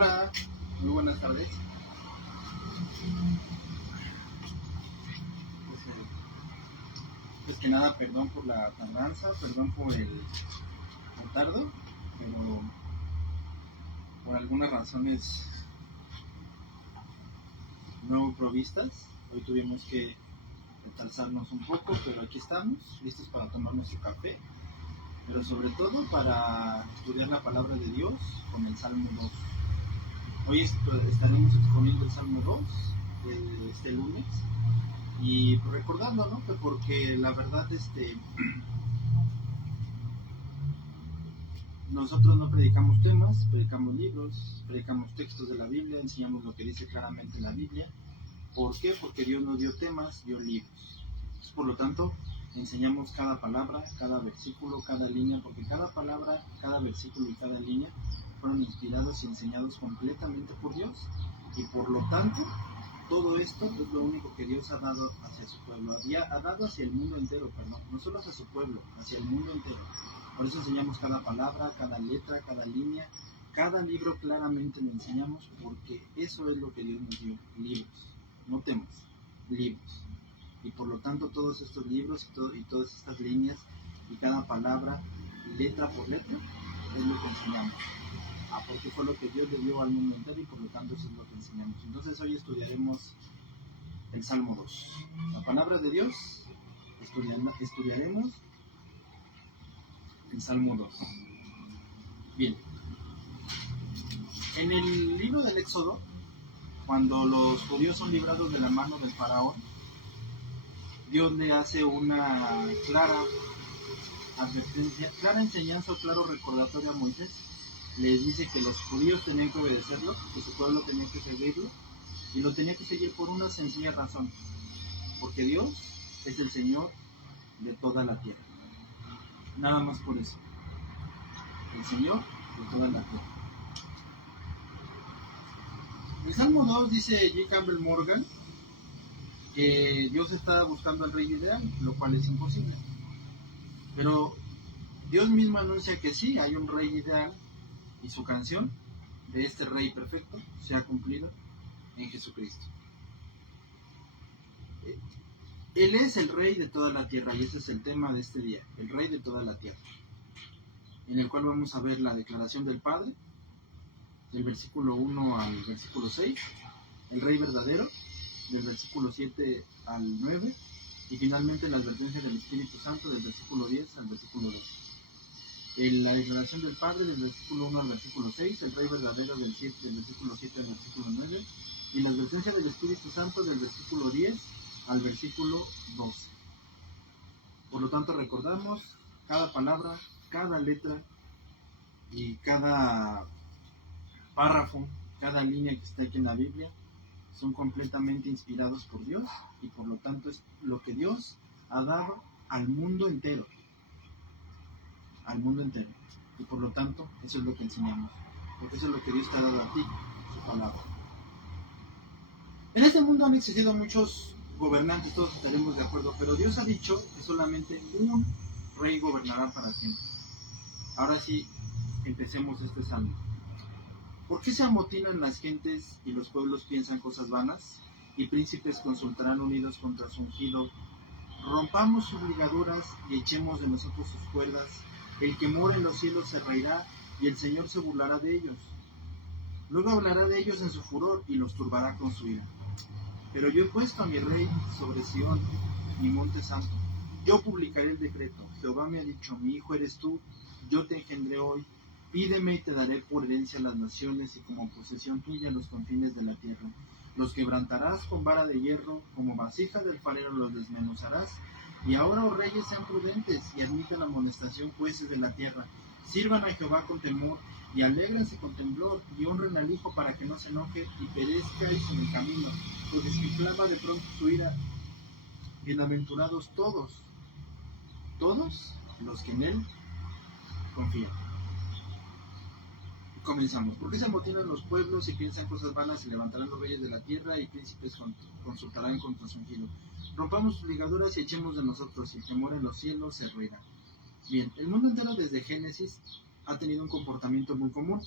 Hola, muy buenas tardes. Pues que nada, perdón por la tardanza, perdón por el retardo, pero por algunas razones no provistas, hoy tuvimos que retrasarnos un poco, pero aquí estamos, listos para tomar nuestro café, pero sobre todo para estudiar la palabra de Dios con el Salmo 2. Hoy estaremos exponiendo el Salmo 2 este lunes. Y recordando, ¿no? Que porque la verdad, nosotros no predicamos temas, predicamos libros, predicamos textos de la Biblia, enseñamos lo que dice claramente la Biblia. ¿Por qué? Porque Dios nos dio temas, dio libros. Entonces, por lo tanto, enseñamos cada palabra, cada versículo, cada línea, porque cada palabra, cada versículo y cada línea fueron inspirados y enseñados completamente por Dios. Y por lo tanto, todo esto es lo único que Dios ha dado hacia su pueblo, ha dado hacia el mundo entero, perdón, no solo hacia su pueblo, hacia el mundo entero. Por eso enseñamos cada palabra, cada letra, cada línea, cada libro claramente lo enseñamos, porque eso es lo que Dios nos dio, libros, no temas, libros. Y por lo tanto todos estos libros y todas estas líneas y cada palabra, letra por letra, es lo que enseñamos. Porque fue lo que Dios le dio al mundo entero y por lo tanto eso es lo que enseñamos. Entonces hoy estudiaremos el Salmo 2. La palabra de Dios, estudiaremos el Salmo 2. Bien. En el libro del Éxodo, cuando los judíos son librados de la mano del faraón, Dios le hace una clara advertencia, clara enseñanza o claro recordatorio a Moisés. Les dice que los judíos tenían que obedecerlo, que su pueblo tenía que seguirlo, y lo tenía que seguir por una sencilla razón, porque Dios es el Señor de toda la tierra. Nada más por eso. El Señor de toda la tierra. El Salmo 2 dice J. Campbell Morgan que Dios está buscando al rey ideal, lo cual es imposible. Pero Dios mismo anuncia que sí, hay un rey ideal, y su canción de este rey perfecto se ha cumplido en Jesucristo. Él es el rey de toda la tierra y ese es el tema de este día, el rey de toda la tierra, en el cual vamos a ver la declaración del Padre, del versículo 1 al versículo 6, el rey verdadero, del versículo 7 al 9, y finalmente la advertencia del Espíritu Santo del versículo 10 al versículo 12. La declaración del Padre del versículo 1 al versículo 6, el rey verdadero del versículo 7 al versículo 9, y la advertencia del Espíritu Santo del versículo 10 al versículo 12. Por lo tanto, recordamos cada palabra, cada letra y cada párrafo, cada línea que está aquí en la Biblia, son completamente inspirados por Dios y por lo tanto es lo que Dios ha dado al mundo entero. Al mundo entero. Y por lo tanto, eso es lo que enseñamos. Porque eso es lo que Dios te ha dado a ti, su palabra. En este mundo han existido muchos gobernantes, todos estaremos de acuerdo, pero Dios ha dicho que solamente un rey gobernará para siempre. Ahora sí, empecemos este salmo. ¿Por qué se amotinan las gentes y los pueblos piensan cosas vanas? Y príncipes consultarán unidos contra su ungido. Rompamos sus ligaduras y echemos de nosotros sus cuerdas. El que mora en los cielos se reirá y el Señor se burlará de ellos. Luego hablará de ellos en su furor y los turbará con su ira. Pero yo he puesto a mi rey sobre Sión, mi monte santo. Yo publicaré el decreto. Jehová me ha dicho, mi hijo eres tú, yo te engendré hoy. Pídeme y te daré por herencia a las naciones y como posesión tuya los confines de la tierra. Los quebrantarás con vara de hierro, como vasija del alfarero los desmenuzarás. Y ahora, oh reyes, sean prudentes y admitan la amonestación jueces de la tierra. Sirvan a Jehová con temor y alégrense con temblor y honren al Hijo para que no se enoje y perezcáis en el camino, pues desciflama de pronto su ira. Bienaventurados todos los que en él confían. Comenzamos. ¿Por qué se amotinan los pueblos y piensan cosas vanas? Se levantarán los reyes de la tierra y príncipes consultarán contra su ungido. Rompamos sus ligaduras y echemos de nosotros, y el temor en los cielos se reirá. Bien, el mundo entero desde Génesis ha tenido un comportamiento muy común.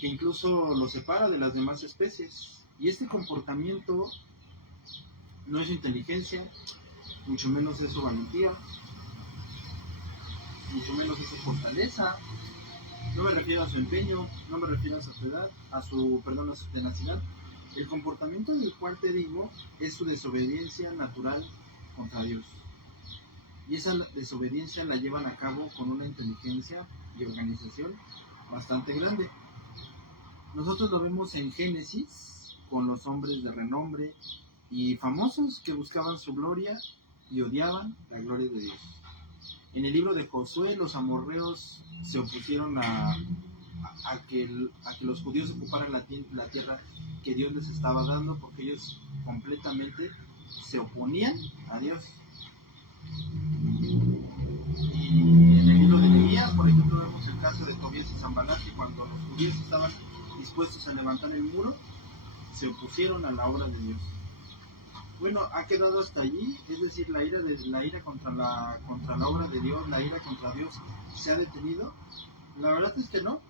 que incluso lo separa de las demás especies. Y este comportamiento no es su inteligencia, mucho menos es su valentía, mucho menos es su fortaleza. No me refiero a su empeño, no me refiero a su edad, a su tenacidad. El comportamiento del cual te digo es su desobediencia natural contra Dios. Y esa desobediencia la llevan a cabo con una inteligencia y organización bastante grande. Nosotros lo vemos en Génesis, con los hombres de renombre y famosos que buscaban su gloria y odiaban la gloria de Dios. En el libro de Josué, los amorreos se opusieron a que los judíos ocuparan la tierra que Dios les estaba dando, porque ellos completamente se oponían a Dios. Y en el libro de Nehemías, por ejemplo, vemos el caso de Tobías y Sanbalat, que cuando los judíos estaban dispuestos a levantar el muro, se opusieron a la obra de Dios. Bueno, ha quedado hasta allí, es decir, la ira contra la obra de Dios, la ira contra Dios, ¿se ha detenido? La verdad es que no.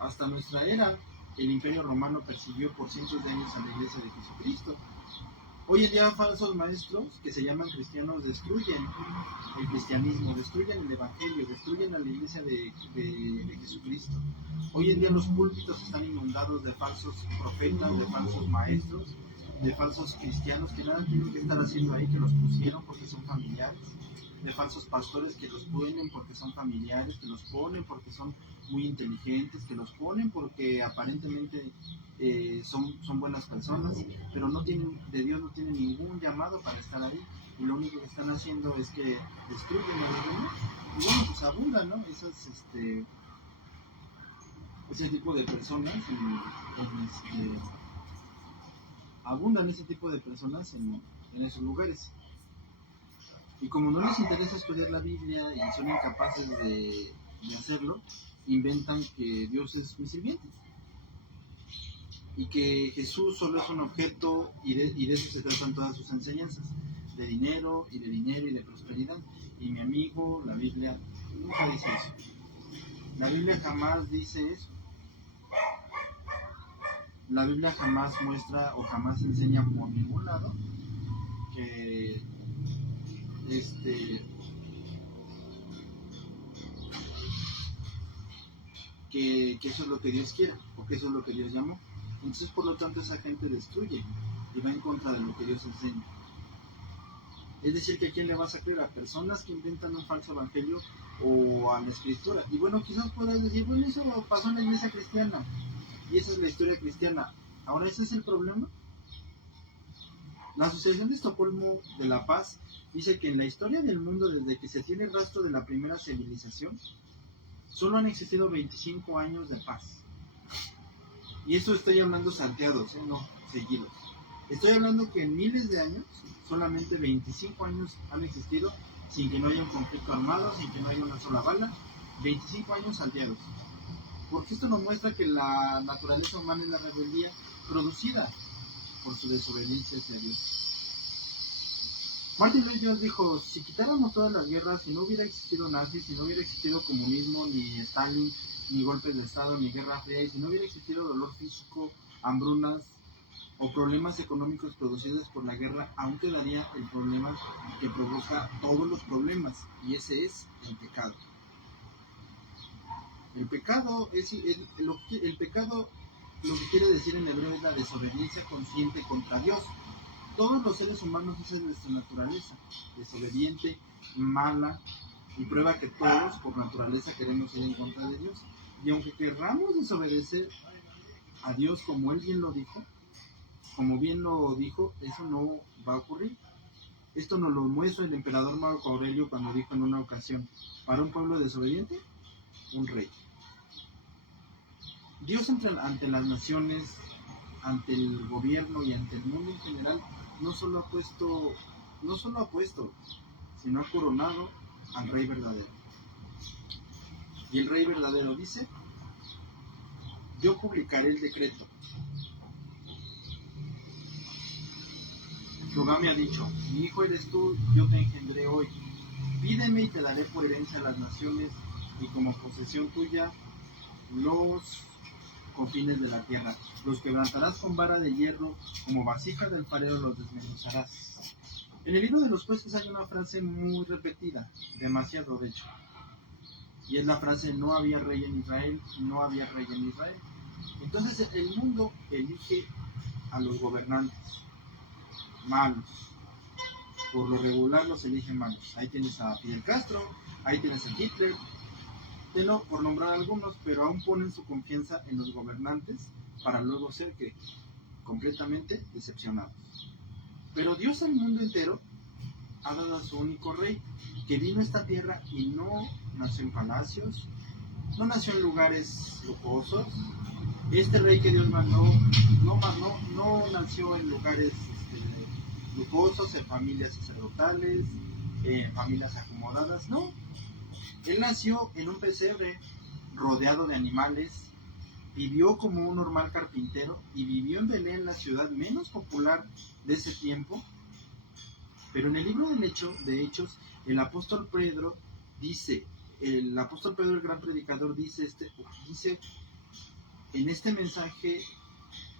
Hasta nuestra era, el Imperio Romano persiguió por cientos de años a la Iglesia de Jesucristo. Hoy en día falsos maestros que se llaman cristianos destruyen el cristianismo, destruyen el Evangelio, destruyen a la Iglesia de Jesucristo. Hoy en día los púlpitos están inundados de falsos profetas, de falsos maestros, de falsos cristianos que nada tienen que estar haciendo ahí, que los pusieron porque son familiares, de falsos pastores que los ponen porque son familiares, que los ponen porque son muy inteligentes, que los ponen porque aparentemente son buenas personas, pero no tienen, de Dios no tienen ningún llamado para estar ahí, y lo único que están haciendo es que destruyen a los demás. Y bueno, pues abundan, ¿no? Ese tipo de personas abundan ese tipo de personas en esos lugares. Y como no les interesa estudiar la Biblia y son incapaces de hacerlo, inventan que Dios es mi sirviente y que Jesús solo es un objeto, y de eso se tratan todas sus enseñanzas, de dinero y de prosperidad. Y mi amigo, la Biblia nunca dice eso. La Biblia jamás dice eso. La Biblia jamás muestra o jamás enseña por ningún lado que eso es lo que Dios quiere, o que eso es lo que Dios llamó. Entonces, por lo tanto, esa gente destruye y va en contra de lo que Dios enseña. Es decir, que ¿a quién le vas a creer? ¿A personas que inventan un falso evangelio o a la escritura? Y bueno, quizás puedas decir, bueno, eso pasó en la iglesia cristiana y esa es la historia cristiana. Ahora, ¿ese es el problema? La Asociación de Estocolmo de la Paz dice que en la historia del mundo, desde que se tiene el rastro de la primera civilización, solo han existido 25 años de paz. Y eso estoy hablando salteados, no seguidos. Estoy hablando que en miles de años, solamente 25 años han existido sin que no haya un conflicto armado, sin que no haya una sola bala. 25 años salteados. Porque esto nos muestra que la naturaleza humana es la rebeldía producida por su desobediencia hacia Dios. Martin Lloyd Jones dijo, si quitáramos todas las guerras, si no hubiera existido nazis, si no hubiera existido comunismo, ni Stalin, ni golpes de estado, ni guerra fría, y si no hubiera existido dolor físico, hambrunas o problemas económicos producidos por la guerra, aún quedaría el problema que provoca todos los problemas, y ese es el pecado. El pecado lo que quiere decir en hebreo es la desobediencia consciente contra Dios. Todos los seres humanos, esa es nuestra naturaleza, desobediente, mala, y prueba que todos por naturaleza queremos ir en contra de Dios. Y aunque querramos desobedecer a Dios como Él bien lo dijo, eso no va a ocurrir. Esto nos lo muestra el emperador Marco Aurelio cuando dijo en una ocasión, para un pueblo desobediente, un rey. Dios ante las naciones, ante el gobierno y ante el mundo en general, no solo ha puesto, sino ha coronado al Rey verdadero. Y el Rey verdadero dice, yo publicaré el decreto. Jehová me ha dicho, mi hijo eres tú, yo te engendré hoy. Pídeme y te daré por herencia a las naciones, y como posesión tuya los confines de la tierra. Los quebrantarás con vara de hierro, como vasija del alfarero los desmenuzarás. En el libro de los jueces hay una frase muy repetida, demasiado de hecho, y es la frase: no había rey en Israel, no había rey en Israel. Entonces el mundo elige a los gobernantes malos. Por lo regular los eligen malos. Ahí tienes a Fidel Castro, ahí tienes a Hitler, por nombrar algunos, pero aún ponen su confianza en los gobernantes para luego ser que completamente decepcionados. Pero Dios al mundo entero ha dado a su único rey, que vino a esta tierra y no nació en palacios, no nació en lugares lujosos. Este rey que Dios mandó no nació en lugares lujosos, en familias sacerdotales, en familias acomodadas, no. Él nació en un pesebre rodeado de animales, vivió como un normal carpintero y vivió en Belén, la ciudad menos popular de ese tiempo. Pero en el libro de Hechos, el apóstol Pedro dice, el gran predicador, dice en este mensaje,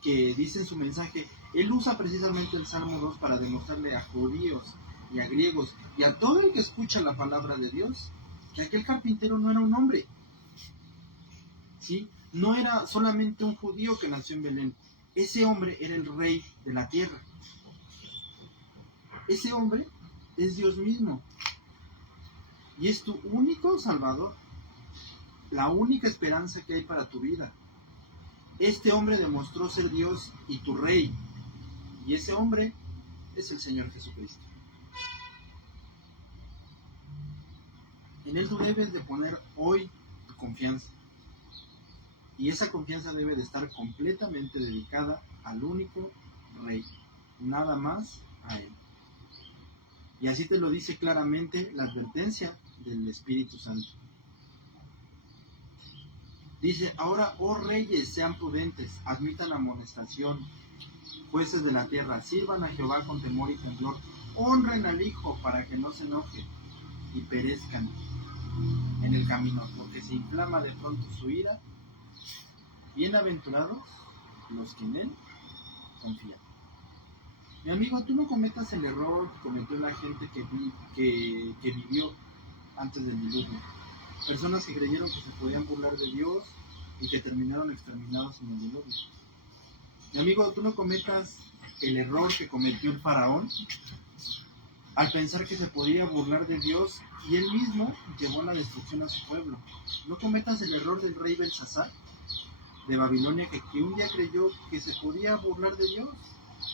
que dice en su mensaje, él usa precisamente el Salmo 2 para demostrarle a judíos y a griegos y a todo el que escucha la palabra de Dios, que aquel carpintero no era un hombre, ¿sí? No era solamente un judío que nació en Belén. Ese hombre era el rey de la tierra. Ese hombre es Dios mismo. Y es tu único salvador. La única esperanza que hay para tu vida. Este hombre demostró ser Dios y tu rey. Y ese hombre es el Señor Jesucristo. En Él tú debes de poner hoy tu confianza. Y esa confianza debe de estar completamente dedicada al único Rey. Nada más a Él. Y así te lo dice claramente la advertencia del Espíritu Santo. Dice: ahora, oh reyes, sean prudentes, admitan amonestación. Jueces de la tierra, sirvan a Jehová con temor y temblor. Honren al Hijo para que no se enoje y perezcan en el camino, porque se inflama de pronto su ira. Bienaventurados los que en Él confían. Mi amigo, tú no cometas el error que cometió la gente que vivió antes del diluvio. Personas que creyeron que se podían burlar de Dios y que terminaron exterminados en el diluvio. Mi amigo, tú no cometas el error que cometió el faraón al pensar que se podía burlar de Dios y él mismo llevó la destrucción a su pueblo. No cometas el error del rey Belsasar de Babilonia, que un día creyó que se podía burlar de Dios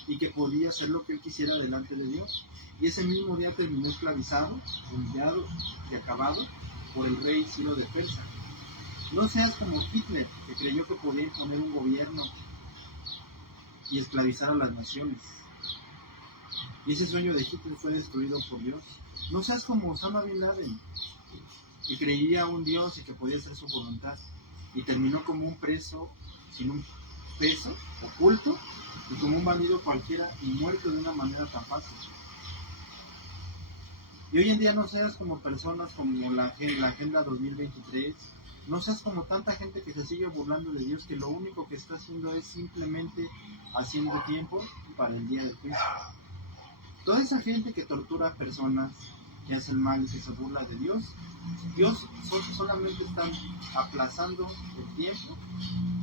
y que podía hacer lo que él quisiera delante de Dios. Y ese mismo día terminó esclavizado, humillado y acabado por el rey Ciro de Persia. No seas como Hitler, que creyó que podía imponer un gobierno y esclavizar a las naciones. Y ese sueño de Hitler fue destruido por Dios. No seas como Osama Bin Laden, que creía un Dios y que podía hacer su voluntad, y terminó como un preso sin un peso, oculto, y como un bandido cualquiera y muerto de una manera tan fácil. Y hoy en día no seas como personas como la Agenda 2023, no seas como tanta gente que se sigue burlando de Dios, que lo único que está haciendo es simplemente haciendo tiempo para el día del juicio. Toda esa gente que tortura a personas, que hace el mal y que se burla de Dios solamente están aplazando el tiempo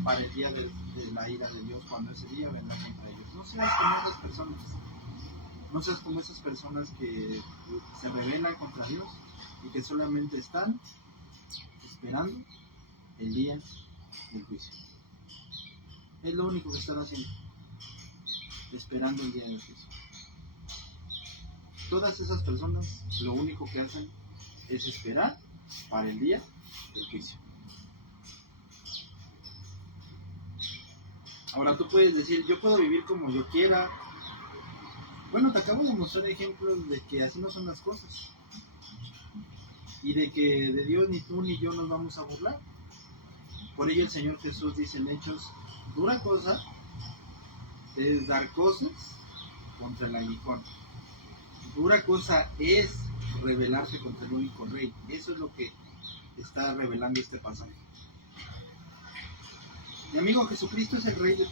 para el día de la ira de Dios, cuando ese día vendrá contra ellos. No seas como esas personas. No seas como esas personas que se rebelan contra Dios y que solamente están esperando el día del juicio. Es lo único que están haciendo, esperando el día del juicio. Todas esas personas lo único que hacen es esperar para el día del juicio. Ahora tú puedes decir: yo puedo vivir como yo quiera. Bueno, te acabo de mostrar ejemplos de que así no son las cosas. Y de que de Dios ni tú ni yo nos vamos a burlar. Por ello el Señor Jesús dice en Hechos: dura cosa es dar cosas contra el aguijón. Dura cosa es rebelarse contra el único rey. Eso es lo que está revelando este pasaje. Mi amigo, Jesucristo es el Rey de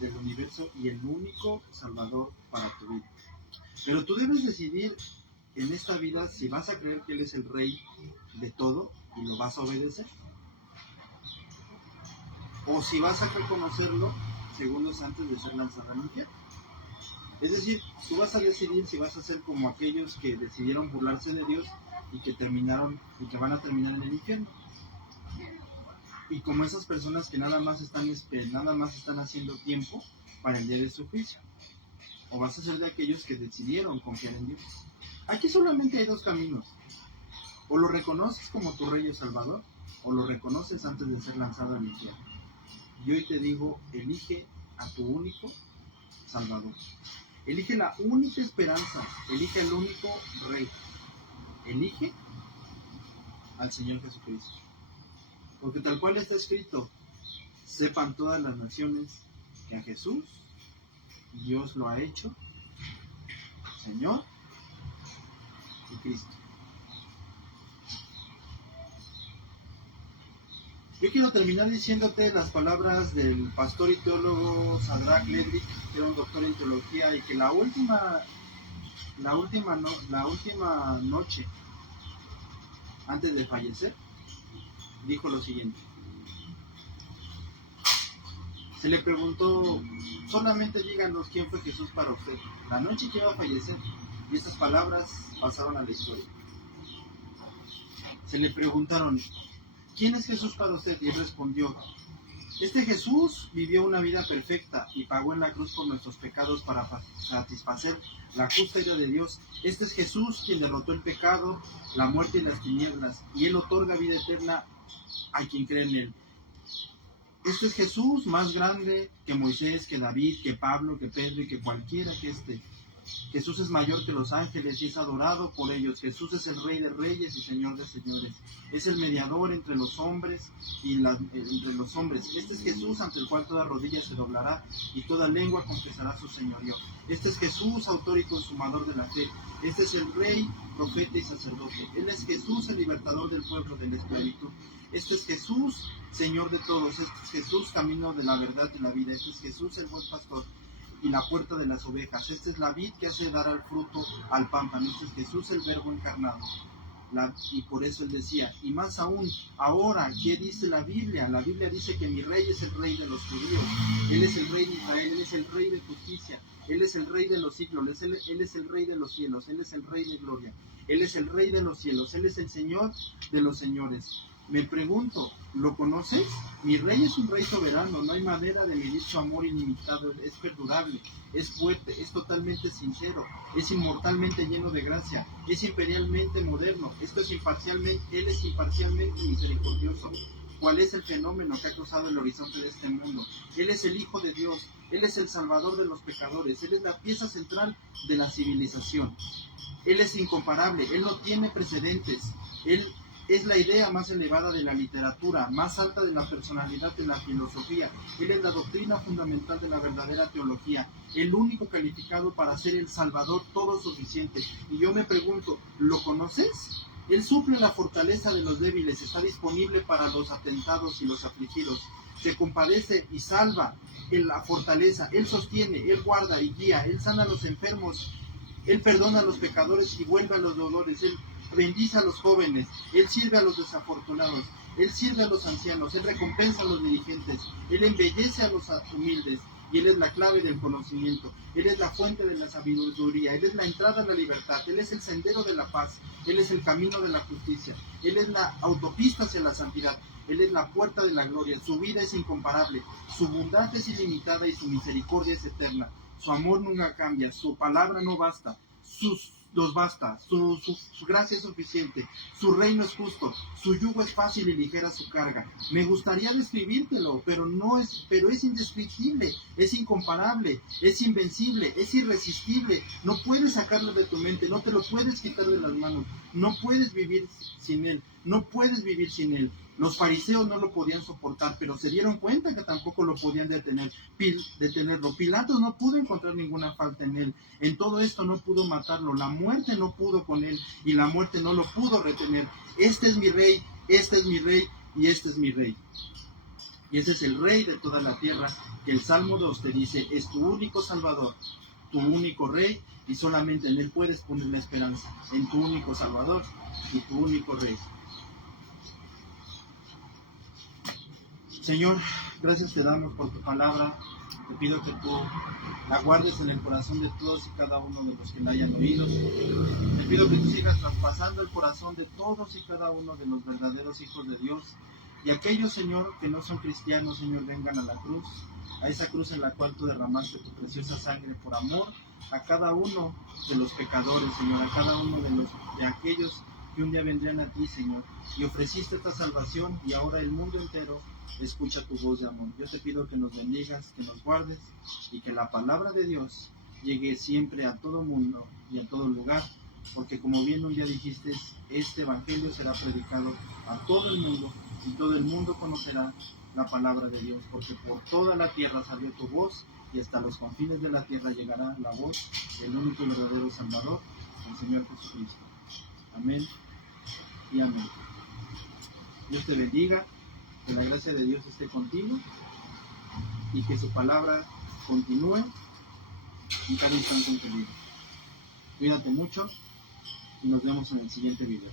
del universo y el único Salvador para tu vida. Pero tú debes decidir en esta vida si vas a creer que Él es el Rey de todo y lo vas a obedecer, o si vas a reconocerlo segundos antes de ser lanzado al infierno. Es decir, tú vas a decidir si vas a ser como aquellos que decidieron burlarse de Dios y que van a terminar en el infierno, y como esas personas que nada más están haciendo tiempo para el día de su juicio, o vas a ser de aquellos que decidieron confiar en Dios. Aquí solamente hay dos caminos: o lo reconoces como tu Rey o Salvador, o lo reconoces antes de ser lanzado al infierno. Y hoy te digo, elige a tu único Salvador, elige la única esperanza, elige el único Rey, elige al Señor Jesucristo. Porque tal cual está escrito: sepan todas las naciones que a Jesús Dios lo ha hecho Señor y Cristo. Yo quiero terminar diciéndote las palabras del pastor y teólogo Sadrach Ledrick, que era un doctor en teología, y que la última noche antes de fallecer dijo lo siguiente. Se le preguntó: solamente díganos quién fue Jesús para usted la noche que iba a fallecer. Y estas palabras pasaron a la historia. Se le preguntaron: ¿quién es Jesús para usted? Y él respondió: este Jesús vivió una vida perfecta y pagó en la cruz por nuestros pecados para satisfacer la justa ira de Dios. Este es Jesús quien derrotó el pecado, la muerte y las tinieblas, y Él otorga vida eterna a quien cree en Él. Este es Jesús más grande que Moisés, que David, que Pablo, que Pedro y que cualquiera que esté. Jesús es mayor que los ángeles y es adorado por ellos. Jesús es el Rey de reyes y Señor de señores. Es el mediador entre los hombres entre los hombres. Este es Jesús ante el cual toda rodilla se doblará y toda lengua confesará su señorío. Este es Jesús, autor y consumador de la fe. Este es el Rey, profeta y sacerdote. Él es Jesús, el libertador del pueblo de la esclavitud. Este es Jesús, Señor de todos. Este es Jesús, camino de la verdad y la vida. Este es Jesús, el buen pastor y la puerta de las ovejas. Esta es la vid que hace dar al fruto al pámpano. Este es Jesús, el verbo encarnado. Y por eso él decía: y más aún, ahora, ¿qué dice la Biblia? La Biblia dice que mi Rey es el Rey de los judíos. Él es el Rey de Israel, Él es el Rey de justicia, Él es el Rey de los siglos, Él es el Rey de los cielos, Él es el Rey de gloria, Él es el Rey de los cielos, Él es el Señor de los señores. Me pregunto, ¿lo conoces? Mi Rey es un Rey soberano, no hay manera de medir su amor ilimitado, es perdurable, es fuerte, es totalmente sincero, es inmortalmente lleno de gracia, es imperialmente moderno, Él es imparcialmente misericordioso. ¿Cuál es el fenómeno que ha cruzado el horizonte de este mundo? Él es el Hijo de Dios, Él es el Salvador de los pecadores, Él es la pieza central de la civilización. Él es incomparable, Él no tiene precedentes, Él es la idea más elevada de la literatura, más alta de la personalidad de la filosofía. Él es la doctrina fundamental de la verdadera teología, el único calificado para ser el Salvador todo suficiente. Y yo me pregunto, ¿lo conoces? Él suple la fortaleza de los débiles, está disponible para los atentados y los afligidos. Se compadece y salva en la fortaleza. Él sostiene, Él guarda y guía, Él sana a los enfermos, Él perdona a los pecadores y vuelve a los deudores. Él bendice a los jóvenes, Él sirve a los desafortunados, Él sirve a los ancianos, Él recompensa a los dirigentes, Él embellece a los humildes, y Él es la clave del conocimiento, Él es la fuente de la sabiduría, Él es la entrada a la libertad, Él es el sendero de la paz, Él es el camino de la justicia, Él es la autopista hacia la santidad, Él es la puerta de la gloria. Su vida es incomparable, su bondad es ilimitada y su misericordia es eterna. Su amor nunca cambia, su palabra no basta, nos basta, su gracia es suficiente, su reino es justo, su yugo es fácil y ligera su carga. Me gustaría describírtelo, pero es indescriptible, es incomparable, es invencible, es irresistible. No puedes sacarlo de tu mente, no te lo puedes quitar de las manos, no puedes vivir sin Él, no puedes vivir sin Él. Los fariseos no lo podían soportar, pero se dieron cuenta que tampoco lo podían detenerlo. Pilatos no pudo encontrar ninguna falta en Él. En todo esto no pudo matarlo. La muerte no pudo con Él y la muerte no lo pudo retener. Este es mi Rey, este es mi Rey y este es mi Rey. Y ese es el Rey de toda la tierra, que el Salmo 2 te dice, es tu único Salvador, tu único Rey, y solamente en Él puedes poner la esperanza, en tu único Salvador y tu único Rey. Señor, gracias te damos por tu palabra. Te pido que tú la guardes en el corazón de todos y cada uno de los que la hayan oído. Te pido que tú sigas traspasando el corazón de todos y cada uno de los verdaderos hijos de Dios. Y aquellos, Señor, que no son cristianos, Señor, vengan a la cruz, a esa cruz en la cual tú derramaste tu preciosa sangre por amor a cada uno de los pecadores, Señor, a cada uno de aquellos que un día vendrían a ti, Señor, y ofreciste esta salvación, y ahora el mundo entero escucha tu voz de amor. Yo te pido que nos bendigas, que nos guardes, y que la palabra de Dios llegue siempre a todo mundo y a todo lugar, porque como bien un día dijiste, este evangelio será predicado a todo el mundo, y todo el mundo conocerá la palabra de Dios, porque por toda la tierra salió tu voz, y hasta los confines de la tierra llegará la voz del único y verdadero Salvador, el Señor Jesucristo. Amén y amén. Dios te bendiga, que la gracia de Dios esté contigo, y que su palabra continúe en cada instante en tu vida. Cuídate mucho, y nos vemos en el siguiente video.